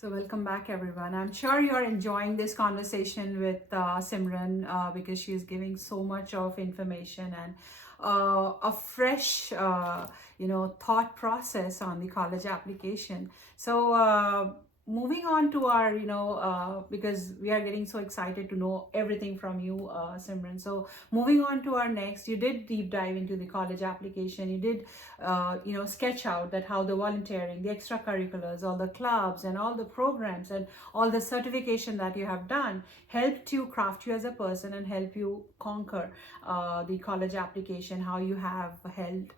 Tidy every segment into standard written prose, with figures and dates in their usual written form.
So welcome back, everyone. I'm sure you're enjoying this conversation with Simran because she is giving so much of information and a fresh, thought process on the college application. So moving on to our, because we are getting so excited to know everything from you, Simran. So moving on to our next, you did deep dive into the college application. You did sketch out that how the volunteering, the extracurriculars, all the clubs and all the programs and all the certification that you have done helped you craft you as a person and help you conquer the college application, how you have held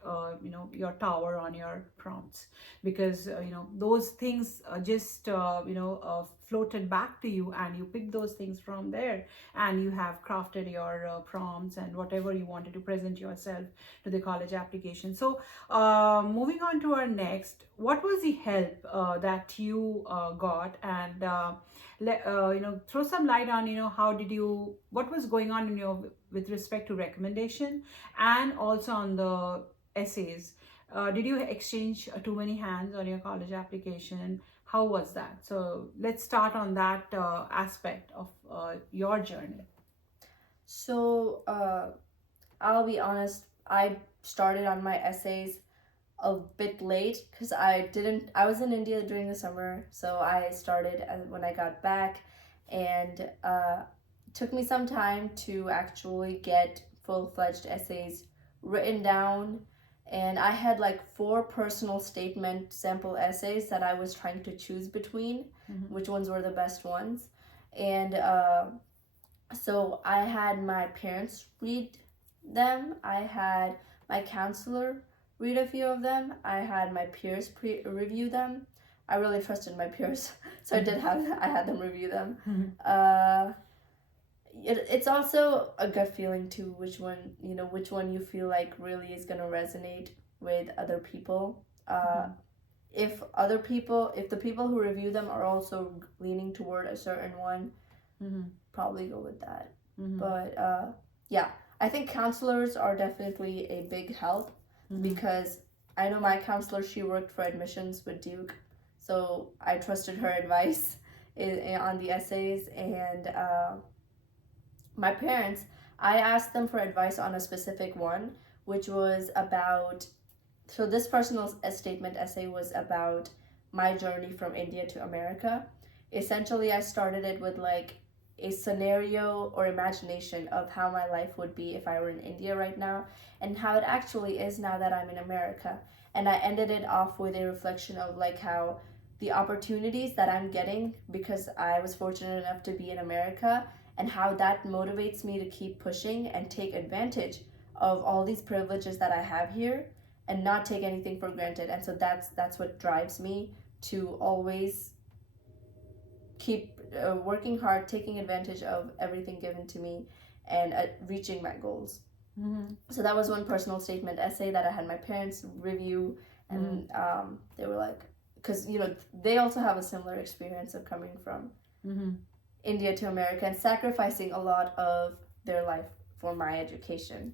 your tower on your prompts, because those things just floated back to you, and you picked those things from there, and you have crafted your prompts and whatever you wanted to present yourself to the college application. So moving on to our next, what was the help that you got, and throw some light on how did you, what was going on in your with respect to recommendation and also on the essays. Did you exchange too many hands on your college application? How was that? So let's start on that aspect of your journey. So, I'll be honest, I started on my essays a bit late because I was in India during the summer, so I started when I got back, and it took me some time to actually get full-fledged essays written down. And I had like four personal statement sample essays that I was trying to choose between, which ones were the best ones. And so I had my parents read them, I had my counselor read a few of them, I had my peers review them. I really trusted my peers, so I had them review them. Uh, it's also a gut feeling too, which one you feel like really is gonna resonate with other people. If the people who review them are also leaning toward a certain one, probably go with that. But yeah, I think counselors are definitely a big help because I know my counselor, she worked for admissions with Duke, so I trusted her advice on the essays. And my parents, I asked them for advice on a specific one, which was about, so this personal statement essay was about my journey from India to America. Essentially, I started it with like a scenario or imagination of how my life would be if I were in India right now, and how it actually is now that I'm in America. And I ended it off with a reflection of like how the opportunities that I'm getting because I was fortunate enough to be in America, and how that motivates me to keep pushing and take advantage of all these privileges that I have here and not take anything for granted. And so that's what drives me to always keep working hard, taking advantage of everything given to me, and reaching my goals. So that was one personal statement essay that I had my parents review, and they were like, because they also have a similar experience of coming from India to America and sacrificing a lot of their life for my education.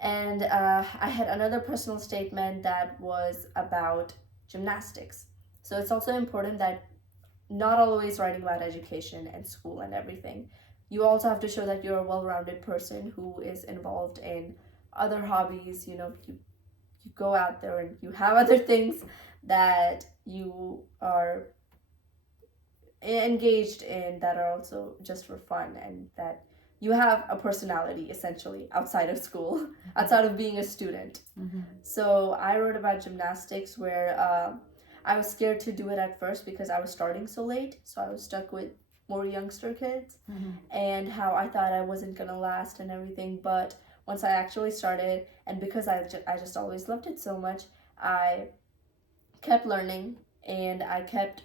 And I had another personal statement that was about gymnastics. So it's also important that not always writing about education and school and everything. You also have to show that you're a well-rounded person who is involved in other hobbies. You go out there and you have other things that you are engaged in that are also just for fun, and that you have a personality essentially outside of school, outside of being a student. So I wrote about gymnastics where I was scared to do it at first because I was starting so late, so I was stuck with more youngster kids, and how I thought I wasn't gonna last and everything. But once I actually started, and because I just always loved it so much, I kept learning and I kept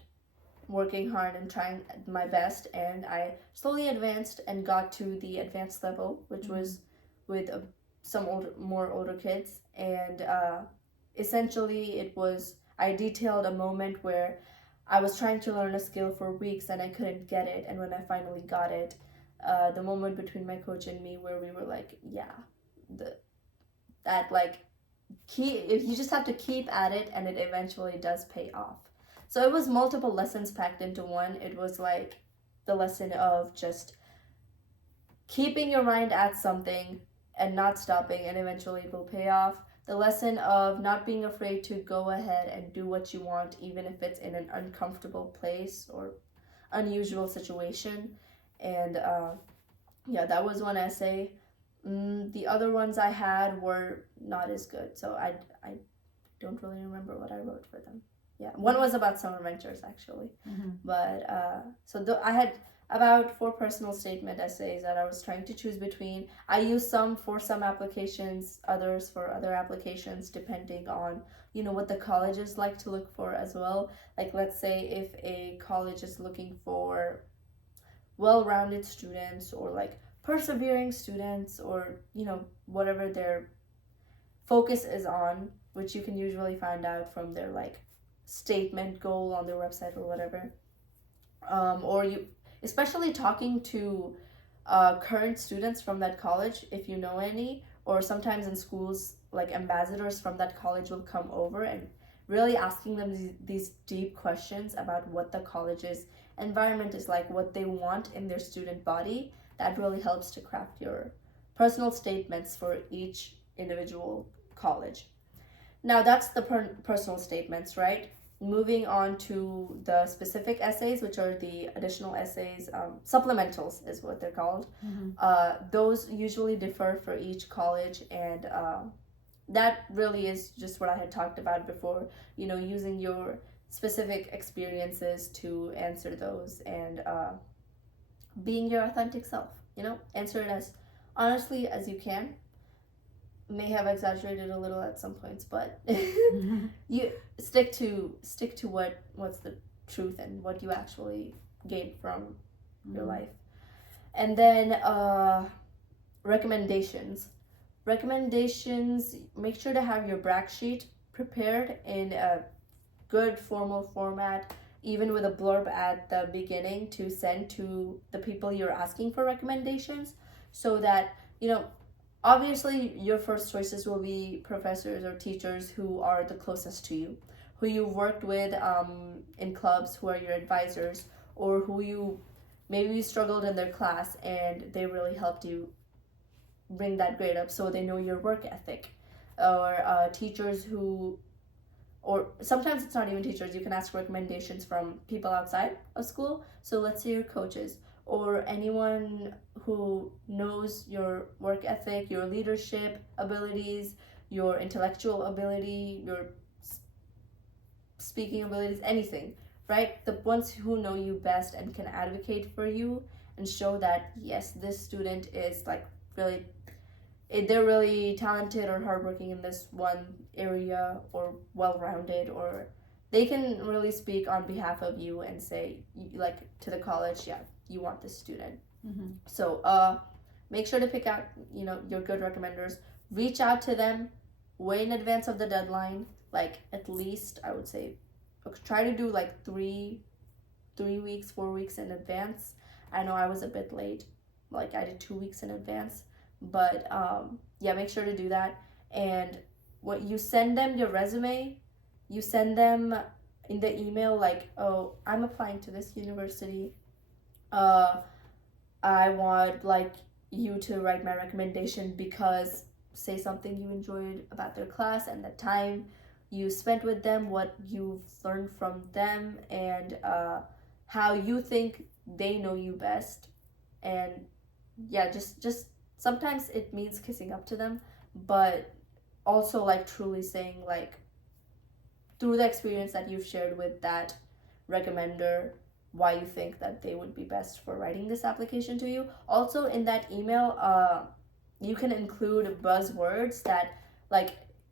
working hard and trying my best, and I slowly advanced and got to the advanced level, which was with some more older kids. And essentially it was, I detailed a moment where I was trying to learn a skill for weeks and I couldn't get it, and when I finally got it, the moment between my coach and me where we were like, yeah, that like, you just have to keep at it and it eventually does pay off. So it was multiple lessons packed into one. It was like the lesson of just keeping your mind at something and not stopping, and eventually it will pay off. The lesson of not being afraid to go ahead and do what you want, even if it's in an uncomfortable place or unusual situation. And yeah, that was one essay. The other ones I had were not as good, so I don't really remember what I wrote for them. Yeah, one was about summer ventures actually, but I had about 4 personal statement essays that I was trying to choose between. I used some for some applications, others for other applications, depending on what the colleges like to look for as well. Like, let's say if a college is looking for well-rounded students, or like persevering students, or whatever their focus is on, which you can usually find out from their like statement goal on their website or whatever. Or you, especially talking to current students from that college, if you know any, or sometimes in schools, like ambassadors from that college will come over and really asking them these deep questions about what the college's environment is like, what they want in their student body. That really helps to craft your personal statements for each individual college. Now that's the personal statements, right? Moving on to the specific essays, which are the additional essays, supplementals is what they're called. Those usually differ for each college, and that really is just what I had talked about before, using your specific experiences to answer those, and being your authentic self, answer it as honestly as you can. May have exaggerated a little at some points, but you stick to what's the truth and what you actually gain from your life. And then recommendations, make sure to have your brag sheet prepared in a good formal format, even with a blurb at the beginning to send to the people you're asking for recommendations, so that obviously your first choices will be professors or teachers who are the closest to you, who you've worked with in clubs, who are your advisors, or who you struggled in their class and they really helped you bring that grade up, so they know your work ethic. Or teachers who, or sometimes it's not even teachers, you can ask recommendations from people outside of school. So let's say your coaches, or anyone who knows your work ethic, your leadership abilities, your intellectual ability, your speaking abilities, anything, right? The ones who know you best and can advocate for you and show that, yes, this student is like really, they're really talented or hardworking in this one area, or well-rounded, or they can really speak on behalf of you and say, like, to the college, yeah, you want this student. So make sure to pick out your good recommenders. Reach out to them way in advance of the deadline, like at least I would say try to do like 3 weeks, 4 weeks in advance. I know I was a bit late, like I did 2 weeks in advance, but yeah, make sure to do that. And what you send them your resume, you send them in the email like, oh, I'm applying to this university, I want like you to write my recommendation because, say something you enjoyed about their class and the time you spent with them, what you've learned from them, and how you think they know you best. And yeah, just sometimes it means kissing up to them, but also like truly saying, like, through the experience that you've shared with that recommender, why you think that they would be best for writing this application to you. Also in that email, you can include buzzwords that, like,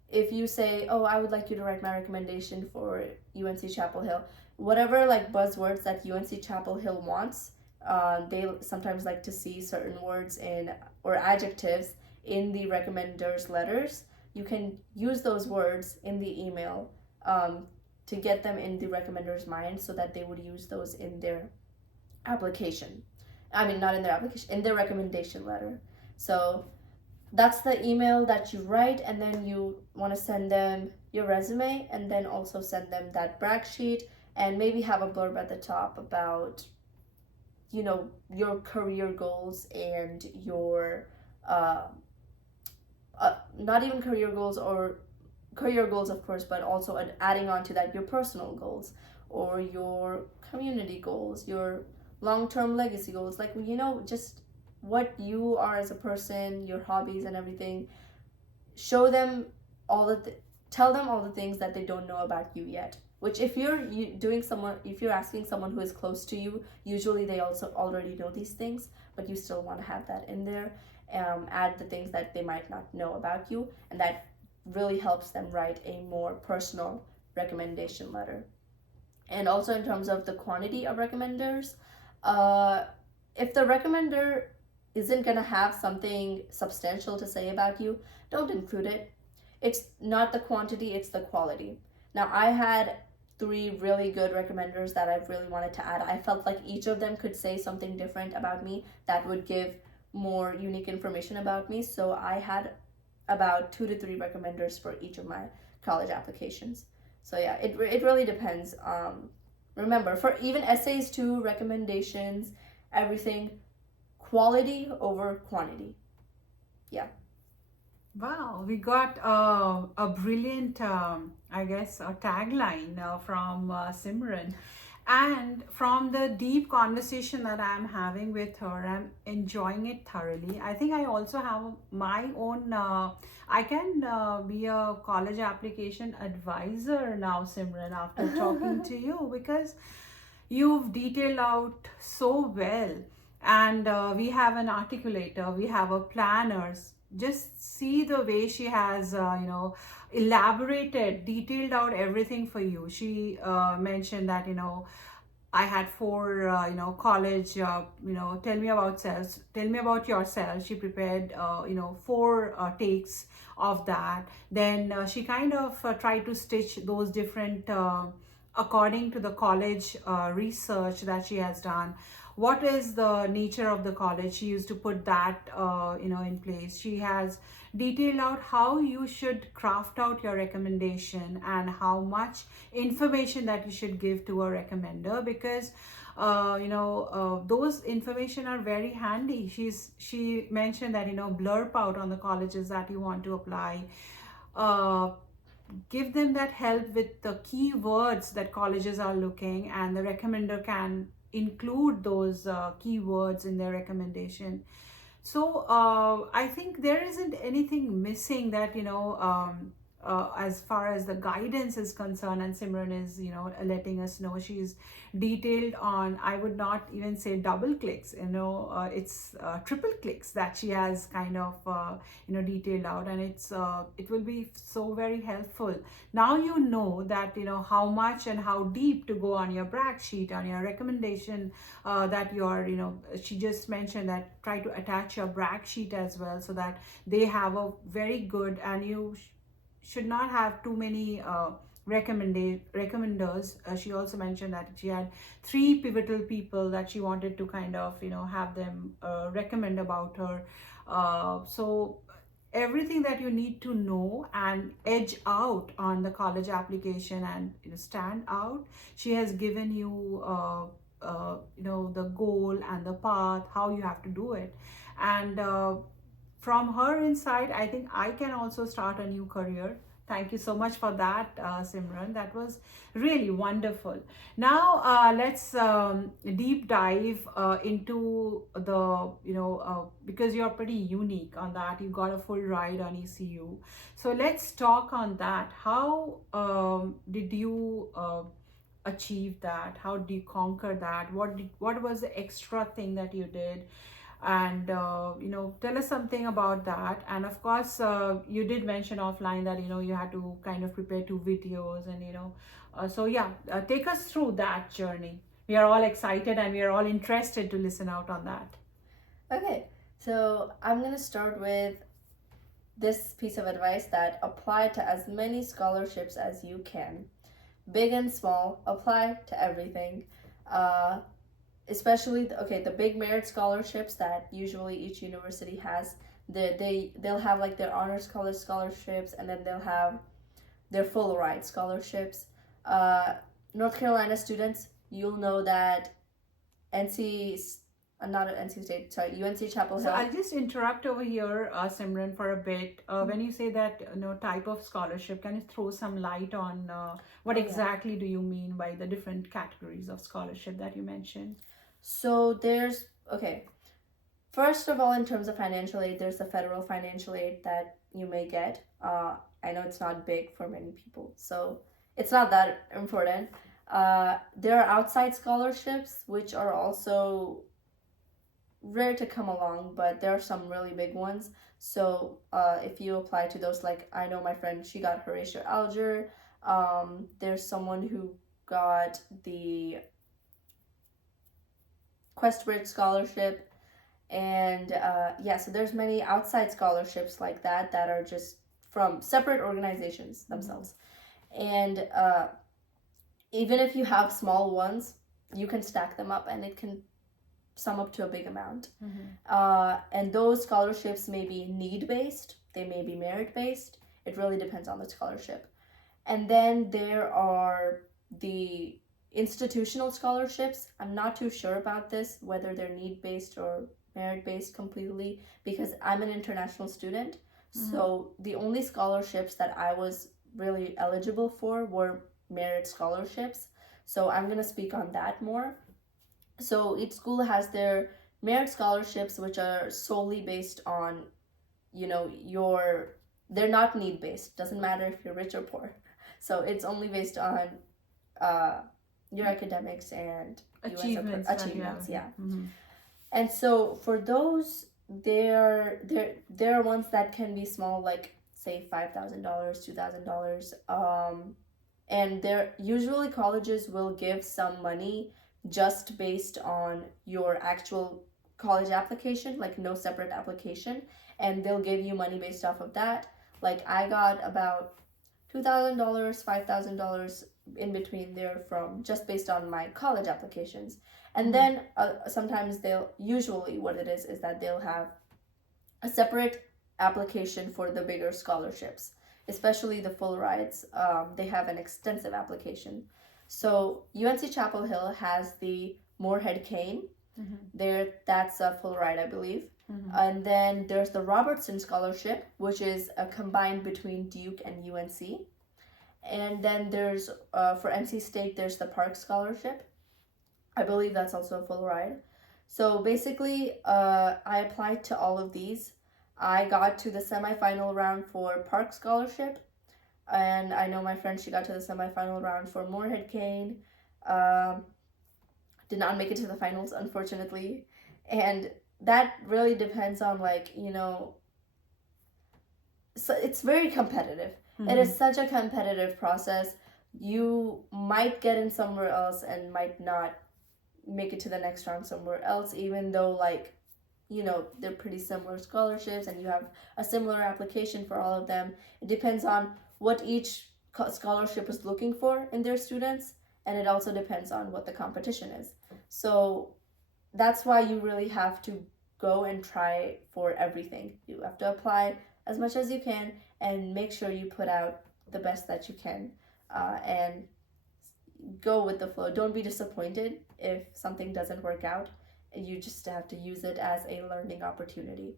if you say, oh, I would like you to write my recommendation for UNC Chapel Hill, whatever like buzzwords that UNC Chapel Hill wants, they sometimes like to see certain words in, or adjectives in the recommender's letters. You can use those words in the email to get them in the recommender's mind, so that they would use those in their application. I mean, not in their application, in their recommendation letter. So that's the email that you write, and then you want to send them your resume, and then also send them that brag sheet and maybe have a blurb at the top about, you know, your career goals and your not even career goals, or career goals of course, but also adding on to that your personal goals or your community goals, your long-term legacy goals, like, you know, just what you are as a person, your hobbies and everything. Show them all the tell them all the things that they don't know about you yet, which if you're asking someone who is close to you, usually they also already know these things, but you still want to have that in there. Add the things that they might not know about you, and that really helps them write a more personal recommendation letter. And also in terms of the quantity of recommenders, if the recommender isn't going to have something substantial to say about you, don't include it. It's not the quantity, it's the quality. Now, I had 3 really good recommenders that I really wanted to add. I felt like each of them could say something different about me that would give more unique information about me. So I had about 2 to 3 recommenders for each of my college applications. So yeah, it really depends. Remember, for even essays too, recommendations, everything, quality over quantity. Yeah. Wow, we got a brilliant, I guess, a tagline from Simran. And from the deep conversation that I'm having with her, I'm enjoying it thoroughly. I think I also have my own, I can be a college application advisor now, Simran, after talking to you, because you've detailed out so well. And we have an articulator, we have a planner. Just see the way she has, elaborated, detailed out everything for you. She mentioned that, I had 4, college, tell me about self, tell me about yourself. She prepared, 4 takes of that. Then she kind of tried to stitch those different, according to the college research that she has done. What is the nature of the college? She used to put that, in place. She has detailed out how you should craft out your recommendation and how much information that you should give to a recommender, because those information are very handy. She mentioned that, blurb out on the colleges that you want to apply. Give them that help with the keywords that colleges are looking, and the recommender can include those keywords in their recommendation. So I think there isn't anything missing that, as far as the guidance is concerned, and Simran is, letting us know she's detailed on, I would not even say double clicks, it's triple clicks that she has kind of, detailed out, and it will be so very helpful. Now you know that, how much and how deep to go on your brag sheet, on your recommendation, that you're, she just mentioned that try to attach your brag sheet as well, so that they have a very good, and you should not have too many recommenders. She also mentioned that she had 3 pivotal people that she wanted to kind of, have them recommend about her. So everything that you need to know and edge out on the college application and, stand out, she has given you the goal and the path, how you have to do it. And from her insight, I think I can also start a new career. Thank you so much for that, Simran. That was really wonderful. Now, let's deep dive into the, because you're pretty unique on that. You got a full ride on ECU. So let's talk on that. How did you achieve that? How did you conquer that? What was the extra thing that you did? And tell us something about that. And of course, you did mention offline that, you had to kind of prepare 2 videos, and so yeah, take us through that journey. We are all excited and we are all interested to listen out on that. Okay, so I'm gonna start with this piece of advice that apply to as many scholarships as you can, big and small. Apply to everything. Especially the big merit scholarships that usually each university has. They'll have like their honors college scholarships, and then they'll have their full ride scholarships. North Carolina students, you'll know that NC, not at NC State, sorry, UNC Chapel So Hill. I'll just interrupt over here, Simran, for a bit. When you say that type of scholarship, can you throw some light on what exactly do you mean by the different categories of scholarship that you mentioned? So there's, okay, first of all, in terms of financial aid, there's the federal financial aid that you may get. I know it's not big for many people, so it's not that important. There are outside scholarships, which are also rare to come along, but there are some really big ones. So if you apply to those, like I know my friend, she got Horatio Alger. There's someone who got the Questbridge scholarship, and so there's many outside scholarships like that that are just from separate organizations themselves. And even if you have small ones, you can stack them up and it can sum up to a big amount. And those scholarships may be need-based, they may be merit-based. It really depends on the scholarship. And then there are the institutional scholarships. I'm not too sure about this, whether they're need-based or merit-based completely, because I'm an international student. So the only scholarships that I was really eligible for were merit scholarships. So I'm going to speak on that more. So each school has their merit scholarships, which are solely based on, they're not need based. Doesn't matter if you're rich or poor. So it's only based on your academics and achievements. Yeah. And so for those, there are ones that can be small, like say $5,000, $2,000. And there usually colleges will give some money just based on your actual college application, like no separate application, and they'll give you money based off of that. Like I got about $2,000, $5,000 in between there from just based on my college applications. And then sometimes usually what it is that they'll have a separate application for the bigger scholarships, especially the full rides. They have an extensive application. So UNC Chapel Hill has the Moorhead Cane. That's a full ride, I believe. And then there's the Robertson Scholarship, which is a combined between Duke and UNC. And then there's, for NC State, there's the Park Scholarship. I believe that's also a full ride. So basically, I applied to all of these. I got to the semifinal round for Park Scholarship. And I know my friend, she got to the semifinal round for Moorhead Cane. Did not make it to the finals, unfortunately. And that really depends on, so it's very competitive. It is such a competitive process. You might get in somewhere else and might not make it to the next round somewhere else, even though, they're pretty similar scholarships and you have a similar application for all of them. It depends on what each scholarship is looking for in their students, and it also depends on what the competition is. So that's why you really have to go and try for everything. You have to apply as much as you can and make sure you put out the best that you can, and go with the flow. Don't be disappointed if something doesn't work out. You just have to use it as a learning opportunity.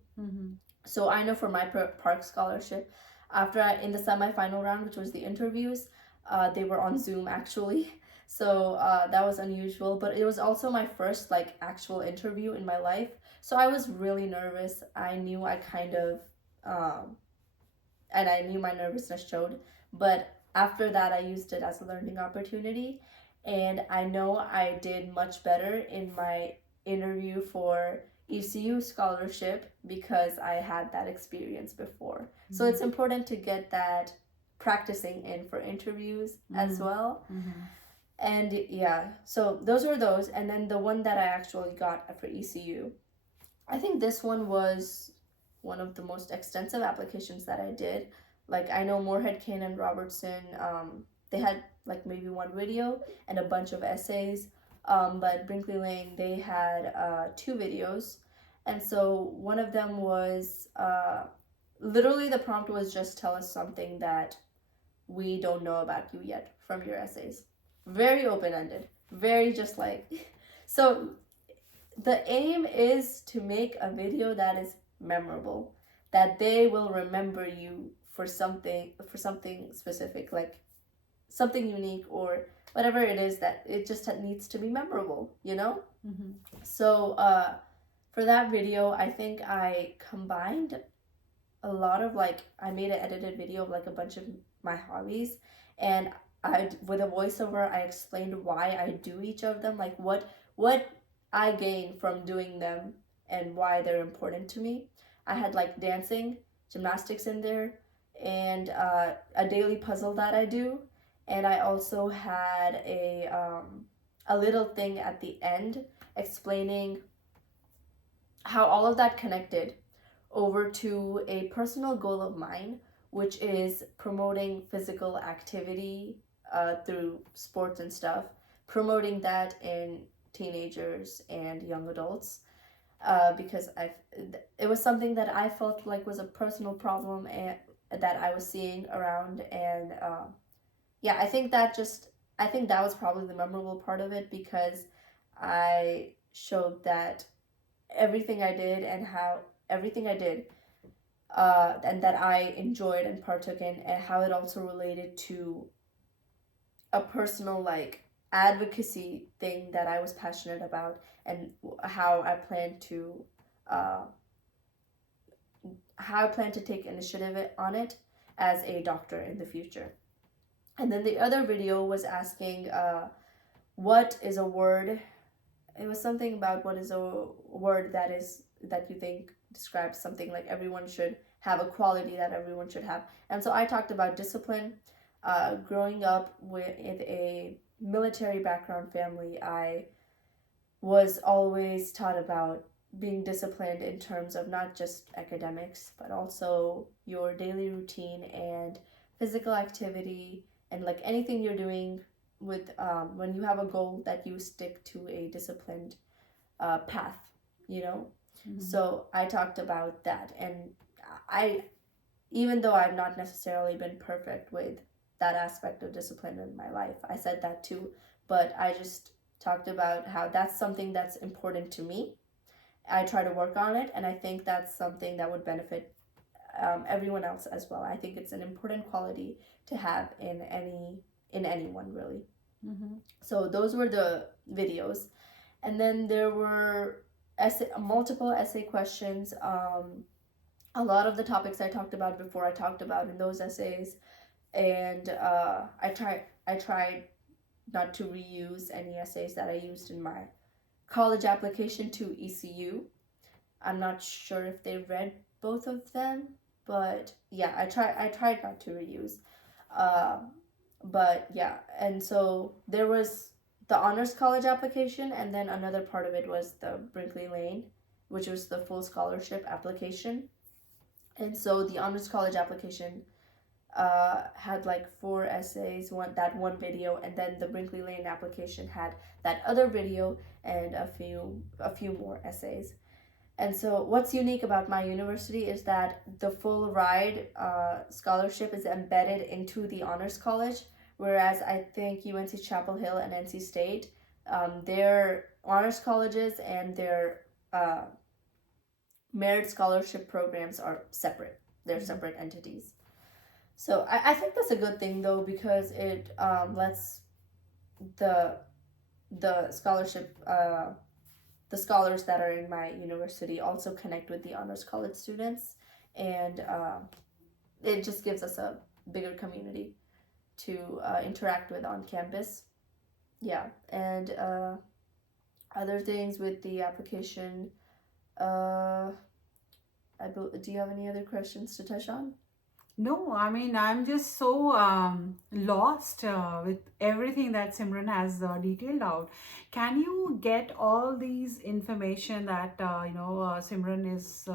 So I know for my Park Scholarship, in the semifinal round, which was the interviews, they were on Zoom actually. So that was unusual, but it was also my first actual interview in my life. So I was really nervous. I knew I kind of, and I knew my nervousness showed, but after that I used it as a learning opportunity. And I know I did much better in my interview for ECU scholarship because I had that experience before. So it's important to get that practicing in for interviews as well. And so those were those. And then the one that I actually got for ECU, I think this one was one of the most extensive applications that I did. I know Moorhead, Cane, and Robertson, they had maybe one video and a bunch of essays. But Brinkley Lane, they had 2 videos. And so one of them was, literally the prompt was just tell us something that we don't know about you yet from your essays. very open-ended, very just like so the aim is to make a video that is memorable, that they will remember you for something specific, like something unique or whatever it is, that it just needs to be memorable, you know? Mm-hmm. So for that video, I think I combined a lot of like, I made an edited video of like a bunch of my hobbies, and I, with a voiceover, I explained why I do each of them, like what I gain from doing them and why they're important to me. I had like dancing, gymnastics in there, and a daily puzzle that I do, and I also had a little thing at the end explaining how all of that connected over to a personal goal of mine, which is promoting physical activity through sports and stuff, promoting that in teenagers and young adults, because it was something that I felt like was a personal problem and that I was seeing around, and yeah, I think that was probably the memorable part of it, because I showed that everything I did and how everything I did and that I enjoyed and partook in, and how it also related to a personal like advocacy thing that I was passionate about, and how I plan to uh, take initiative on it as a doctor in the future. And then the other video was asking what is a word. It was something about what is a word that you think describes something, like everyone should have, a quality that everyone should have. And so I talked about discipline. Growing up with a military background family, I was always taught about being disciplined in terms of not just academics, but also your daily routine and physical activity, and like anything you're doing with when you have a goal, that you stick to a disciplined path, you know. Mm-hmm. So I talked about that, and I, even though I've not necessarily been perfect with that aspect of discipline in my life, I said that too, but I just talked about how that's something that's important to me. I try to work on it, and I think that's something that would benefit everyone else as well. I think it's an important quality to have in anyone, really. Mm-hmm. So those were the videos, and then there were multiple essay questions. A lot of the topics I talked about before, I talked about in those essays, and I tried not to reuse any essays that I used in my college application to ECU. I'm not sure if they read both of them, but yeah, I tried not to reuse. Uh, but yeah, and so there was the honors college application, and then another part of it was the Brinkley Lane, which was the full scholarship application. And so the honors college application had like 4 essays, one video, and then the Brinkley Lane application had that other video and a few more essays. And so what's unique about my university is that the full ride scholarship is embedded into the honors college, whereas I think UNC Chapel Hill and NC State, their honors colleges and their merit scholarship programs are separate. They're separate entities. So I think that's a good thing, though, because it lets the scholarship the scholars that are in my university also connect with the honors college students, and it just gives us a bigger community to interact with on campus. Yeah, and other things with the application. Do you have any other questions to touch on? No, I mean, I'm just so lost with everything that Simran has detailed out. Can you get all these information that, Simran is,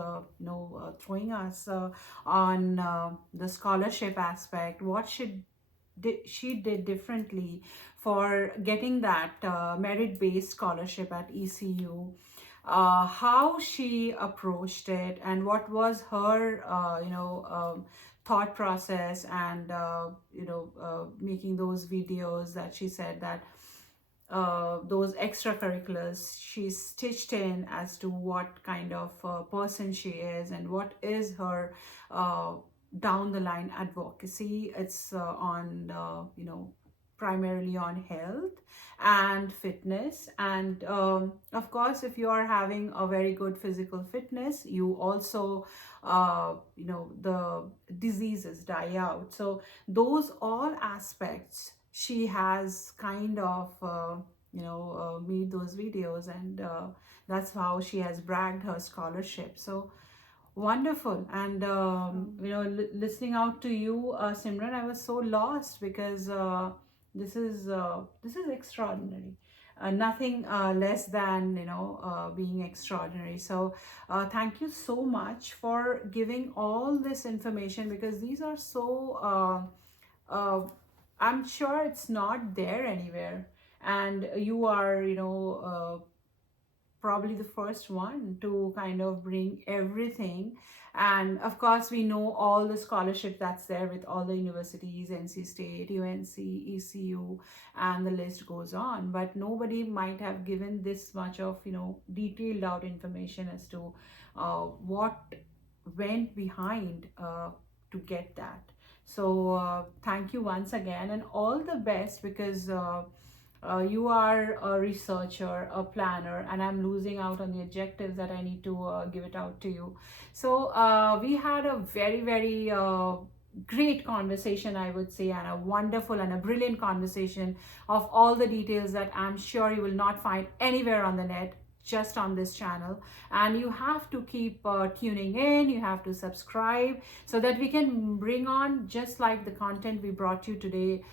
throwing us on the scholarship aspect? What she did differently for getting that merit-based scholarship at ECU? How she approached it, and what was her thought process, and making those videos that she said that those extracurriculars she's stitched in as to what kind of person she is and what is her uh, down the line advocacy. It's on primarily on health and fitness, and of course if you are having a very good physical fitness, you also the diseases die out. So those all aspects she has kind of made those videos, and that's how she has bragged her scholarship. So wonderful. And listening out to you, Simran, I was so lost because this is extraordinary. Nothing less than being extraordinary. So thank you so much for giving all this information, because these are so I'm sure it's not there anywhere, and you are probably the first one to kind of bring everything. And of course we know all the scholarship that's there with all the universities, NC State, UNC, ECU, and the list goes on, but nobody might have given this much of detailed out information as to what went behind to get that. So thank you once again, and all the best, because you are a researcher, a planner, and I'm losing out on the adjectives that I need to give it out to you. So we had a very, very great conversation, I would say, and a wonderful and a brilliant conversation of all the details that I'm sure you will not find anywhere on the net, just on this channel. And you have to keep tuning in, you have to subscribe, so that we can bring on just like the content we brought you today,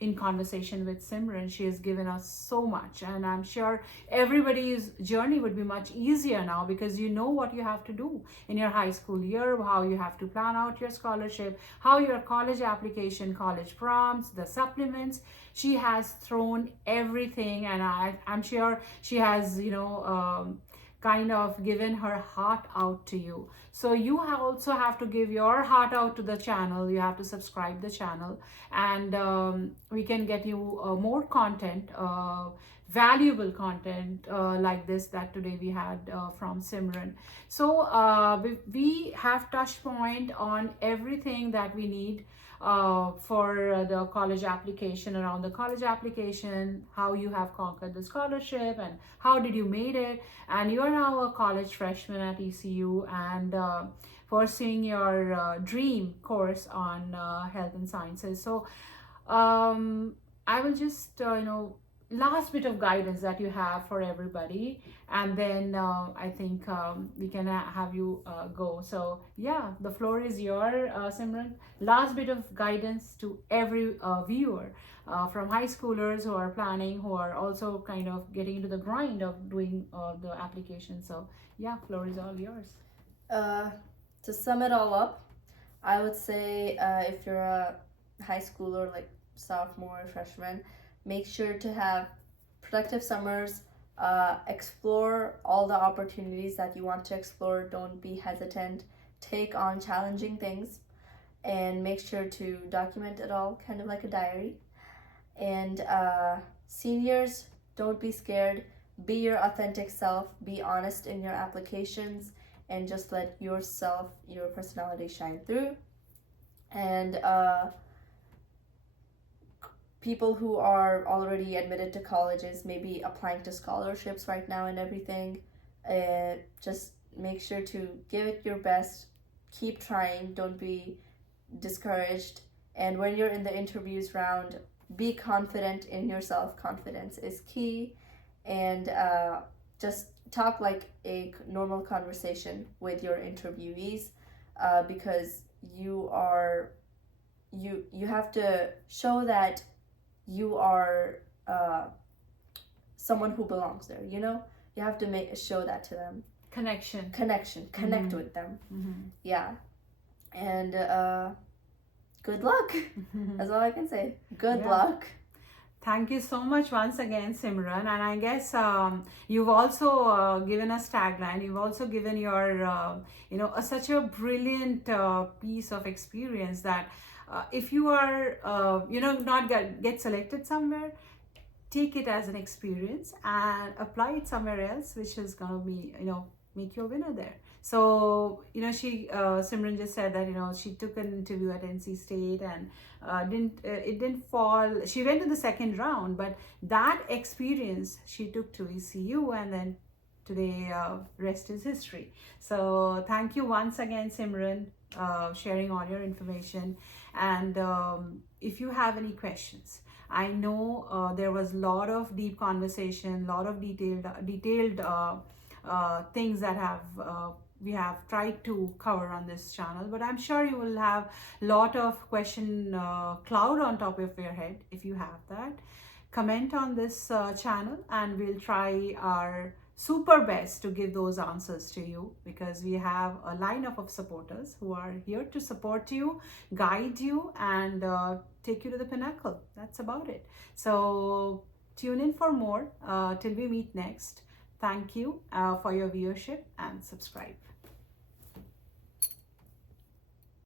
in conversation with Simran. She has given us so much, and I'm sure everybody's journey would be much easier now, because you know what you have to do in your high school year, how you have to plan out your scholarship, how your college application, college prompts, the supplements. She has thrown everything, and I'm sure she has kind of given her heart out to you. So you also have to give your heart out to the channel. You have to subscribe the channel, and we can get you more content, valuable content like this that today we had from Simran. So we have touched point on everything that we need for the college application, around the college application, how you have conquered the scholarship and how did you made it. And you are now a college freshman at ECU, and pursuing your dream course on health and sciences. So I will just last bit of guidance that you have for everybody, and then I think we can have you go. So yeah, the floor is your, Simran. Last bit of guidance to every viewer, from high schoolers who are planning, who are also kind of getting into the grind of doing the application. So yeah, floor is all yours. To sum it all up, I would say if you're a high schooler, like sophomore or freshman, make sure to have productive summers. Explore all the opportunities that you want to explore. Don't be hesitant. Take on challenging things, and make sure to document it all, kind of like a diary. And seniors, don't be scared. Be your authentic self. Be honest in your applications, and just let yourself, your personality shine through. And people who are already admitted to colleges, maybe applying to scholarships right now and everything, just make sure to give it your best. Keep trying. Don't be discouraged. And when you're in the interviews round, be confident in yourself. Confidence is key. And just talk like a normal conversation with your interviewees, because you have to show that you are someone who belongs there. You have to show that to them. Connection. Connect with them. Yeah. And good luck. That's all I can say. Good luck. Thank you so much once again, Simran. And I guess you've also given us tagline. You've also given your, such a brilliant piece of experience that if you are, not get selected somewhere, take it as an experience and apply it somewhere else, which is going to be, make you a winner there. So, she, Simran just said that, she took an interview at NC State and it didn't fall. She went to the second round, but that experience she took to ECU, and then today, rest is history. So thank you once again, Simran, sharing all your information. And if you have any questions, I know there was a lot of deep conversation, a lot of detailed things that we have tried to cover on this channel, but I'm sure you will have a lot of question cloud on top of your head. If you have that, comment on this channel and we'll try our super best to give those answers to you, because we have a lineup of supporters who are here to support you, guide you, and take you to the pinnacle. That's about it. So tune in for more till we meet next. Thank you for your viewership and subscribe.